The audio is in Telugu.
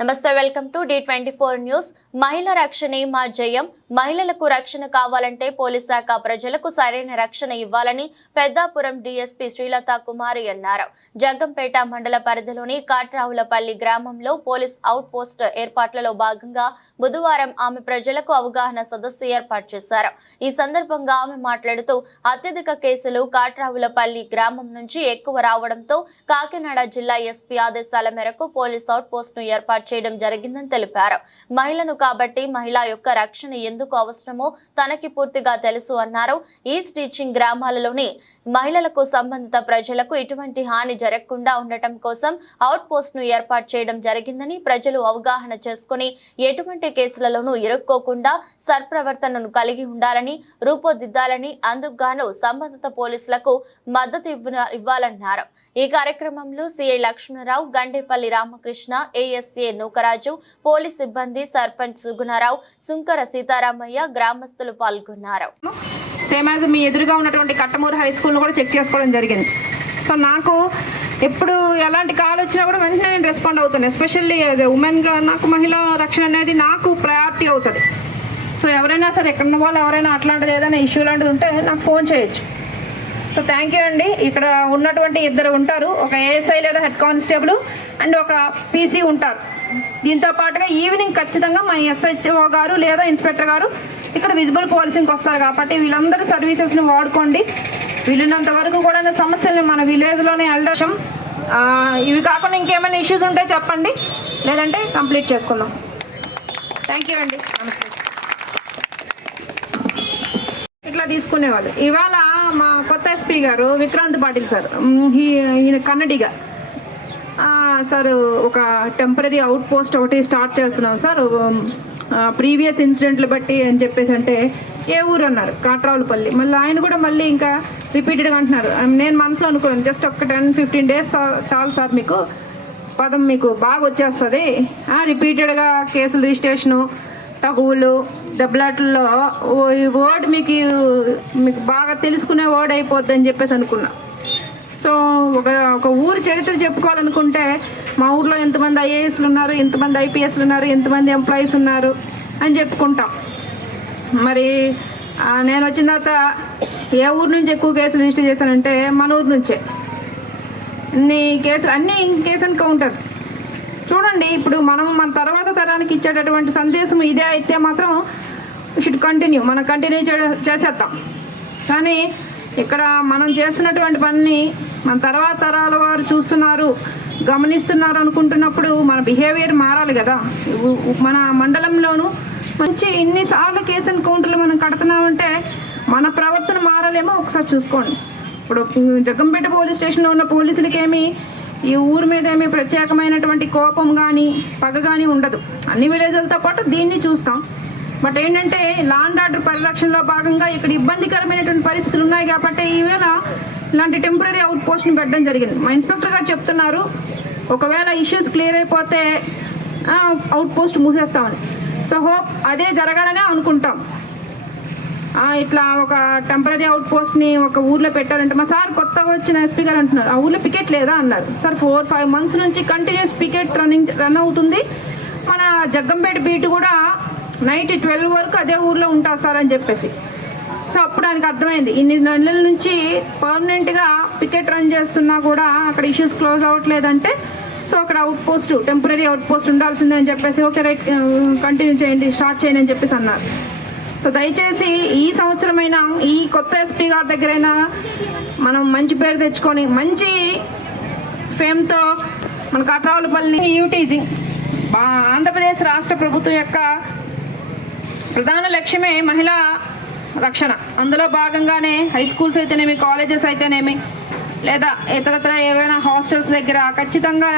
నమస్తే, వెల్కమ్ టు D24 న్యూస్. మహిళా రక్షణే మా జయం. మహిళలకు రక్షణ కావాలంటే పోలీస్ శాఖ ప్రజలకు సరైన రక్షణ ఇవ్వాలని పెద్దాపురం డీఎస్పీ శ్రీలతా కుమారి అన్నారు. జగ్గంపేట మండల పరిధిలోని కాట్రావులపల్లి గ్రామంలో పోలీస్ అవుట్ పోస్ట్ ఏర్పాట్లలో భాగంగా బుధవారం ఆమె ప్రజలకు అవగాహన సదస్సు ఏర్పాటు చేశారు. ఈ సందర్భంగా ఆమె మాట్లాడుతూ అత్యధిక కేసులు కాట్రావులపల్లి గ్రామం నుంచి ఎక్కువ రావడంతో కాకినాడ జిల్లా ఎస్పీ ఆదేశాల మేరకు పోలీస్ అవుట్ పోస్ట్ ను ఏర్పాటు చేయడం జరిగిందని తెలిపారు. మహిళను కాబట్టి మహిళ యొక్క రక్షణ ఎందుకు అవసరమో తనకి పూర్తిగా తెలుసు అన్నారు. ఈస్ట్ టీచింగ్ గ్రామాలలోని మహిళలకు సంబంధిత ప్రజలకు ఎటువంటి హాని జరగకుండా ఉండటం కోసం అవుట్ పోస్ట్ ను ఏర్పాటు చేయడం జరిగిందని, ప్రజలు అవగాహన చేసుకుని ఎటువంటి కేసులలోనూ ఇరుక్కోకుండా సత్ప్రవర్తనను కలిగి ఉండాలని, రూపుదిద్దాలని, అందుకు గాను సంబంధిత పోలీసులకు మద్దతు ఇవ్వాలన్నారు. ఈ కార్యక్రమంలో CI Lakshmanarao, Gandepalli Ramakrishna, ASA Nookaraju, police సిబ్బంది, సర్పంచ్ సుగుణారావు, సుంకర సీతారామయ్య, గ్రామస్తులు పాల్గొన్నారు. సేమ్ యాజ్ మీ ఎదురుగా ఉన్నటువంటి కట్టమూరు హై స్కూల్ను కూడా చెక్ చేసుకోవడం జరిగింది. సో నాకు ఎప్పుడు ఎలాంటి కాల్ వచ్చినా కూడా వెంటనే నేను రెస్పాండ్ అవుతాను. ఎస్పెషల్లీ యాజ్ ఎ ఉమెన్గా నాకు మహిళా రక్షణ అనేది నాకు ప్రయారిటీ అవుతుంది. సో ఎవరైనా సరే ఎక్కడ వాళ్ళు ఎవరైనా అట్లాంటిది ఏదైనా ఇష్యూ లాంటిది ఉంటే నాకు ఫోన్ చేయొచ్చు. సో థ్యాంక్ యూ అండి. ఇక్కడ ఉన్నటువంటి ఇద్దరు ఉంటారు, ఒక ఏఎస్ఐ లేదా హెడ్ కానిస్టేబుల్ అండ్ ఒక పీసీ ఉంటారు. దీంతో పాటుగా ఈవినింగ్ ఖచ్చితంగా మా ఎస్హెచ్ఓ గారు లేదా ఇన్స్పెక్టర్ గారు ఇక్కడ విజిబుల్ పోలీసింగ్కి వస్తారు. కాబట్టి వీళ్ళందరి సర్వీసెస్ని వాడుకోండి. వీళ్ళున్నంత వరకు కూడా సమస్యల్ని మన విలేజ్లోనే వెళ్ళడం. ఇవి కాకుండా ఇంకేమైనా ఇష్యూస్ ఉంటే చెప్పండి, లేదంటే కంప్లీట్ చేసుకుందాం. థ్యాంక్ యూ అండి. నమస్తే. ఇట్లా తీసుకునేవాళ్ళు. ఇవాళ మా కొత్త ఎస్పీ గారు విక్రాంత్ పాటిల్ సార్, ఈయన కన్నడిగా, సార్ ఒక టెంపరీ అవుట్ పోస్ట్ ఒకటి స్టార్ట్ చేస్తున్నాం సార్, ప్రీవియస్ ఇన్సిడెంట్లు బట్టి అని చెప్పేసి అంటే ఏ ఊరు అన్నారు, కాట్రావులపల్లి. మళ్ళీ ఆయన కూడా మళ్ళీ ఇంకా రిపీటెడ్గా అంటున్నారు. నేను మనసులో అనుకున్నాను, జస్ట్ ఒక 10-15 డేస్ చాలు సార్, మీకు పదం మీకు బాగా వచ్చేస్తుంది. రిపీటెడ్గా కేసులు రిజిస్ట్రేషను, తగువులు, దెబ్బలాట్లలో ఈ వర్డ్ మీకు బాగా తెలుసుకునే వర్డ్ అయిపోద్ది అని చెప్పేసి అనుకున్నా. సో ఒక ఊరు చరిత్ర చెప్పుకోవాలనుకుంటే మా ఊర్లో ఎంతమంది ఐఏఎస్లు ఉన్నారు, ఎంతమంది ఐపీఎస్లు ఉన్నారు, ఎంతమంది ఎంప్లాయీస్ ఉన్నారు అని చెప్పుకుంటాం. మరి నేను వచ్చిన తర్వాత ఏ ఊరు నుంచి ఎక్కువ కేసులు రిజిస్టర్ చేశానంటే మన ఊరు నుంచే. అన్ని కేసు ఎన్కౌంటర్స్ చూడండి. ఇప్పుడు మనం మన తర్వాత తరానికి ఇచ్చేటటువంటి సందేశం ఇదే అయితే మాత్రం షుడ్ కంటిన్యూ, మనం కంటిన్యూ చేసేద్దాం. కానీ ఇక్కడ మనం చేస్తున్నటువంటి పని మన తర్వాత తరాల వారు చూస్తున్నారు, గమనిస్తున్నారు అనుకుంటున్నప్పుడు మన బిహేవియర్ మారాలి కదా. మన మండలంలోనూ మంచి ఇన్నిసార్లు కేసు ఎన్కౌంటర్లు మనం కడుతున్నామంటే మన ప్రవర్తన మారాలేమో ఒకసారి చూసుకోండి. ఇప్పుడు జగ్గంపేట పోలీస్ స్టేషన్లో ఉన్న పోలీసులకేమి ఈ ఊరి మీద ఏమీ ప్రత్యేకమైనటువంటి కోపం కానీ పగ కానీ ఉండదు. అన్ని విలేజ్లతో పాటు దీన్ని చూస్తాం. బట్ ఏంటంటే లా అండ్ ఆర్డర్ పరిరక్షణలో భాగంగా ఇక్కడ ఇబ్బందికరమైనటువంటి పరిస్థితులు ఉన్నాయి కాబట్టి ఈవేళ ఇలాంటి టెంపరీ అవుట్ పోస్ట్ని పెట్టడం జరిగింది. మా ఇన్స్పెక్టర్ గారు చెప్తున్నారు, ఒకవేళ ఇష్యూస్ క్లియర్ అయిపోతే అవుట్ పోస్ట్ మూసేస్తామని. సో హోప్ అదే జరగాలనే అనుకుంటాం. ఇట్లా ఒక టెంపరీ అవుట్ పోస్ట్ని ఒక ఊర్లో పెట్టారంటే మా సార్ కొత్తగా వచ్చిన ఎస్పీ గారు అంటున్నారు, ఆ ఊర్లో పికెట్ లేదా అన్నారు. సార్ 4-5 మంత్స్ నుంచి కంటిన్యూస్ పికెట్ రన్ అవుతుంది. మన జగ్గంపేట బీట్ కూడా నైట్ 12 వరకు అదే ఊర్లో ఉంటారు సార్ అని చెప్పేసి. సో అప్పుడు ఆయనకు అర్థమైంది, ఇన్ని నెలల నుంచి పర్మనెంట్గా పికెట్ రన్ చేస్తున్నా కూడా అక్కడ ఇష్యూస్ క్లోజ్ అవ్వట్లేదంటే సో అక్కడ out post, temporary out post ఉండాల్సిందే అని చెప్పేసి ఓకే కంటిన్యూ చేయండి, స్టార్ట్ చేయండి అని చెప్పేసి అన్నారు. సో దయచేసి ఈ సంవత్సరమైనా ఈ కొత్త ఎస్పీ గారి దగ్గరైనా మనం మంచి పేరు తెచ్చుకొని మంచి ఫేమ్తో మన కాట్రావులపల్లి యూటీజింగ్ ఆంధ్రప్రదేశ్ రాష్ట్ర ప్రభుత్వం యొక్క ప్రధాన లక్ష్యమే మహిళా రక్షణ. అందులో భాగంగానే హై స్కూల్స్ అయితేనేమి, కాలేజెస్ అయితేనేమి, లేదా ఇతరత్ర ఏవైనా హాస్టల్స్ దగ్గర ఖచ్చితంగా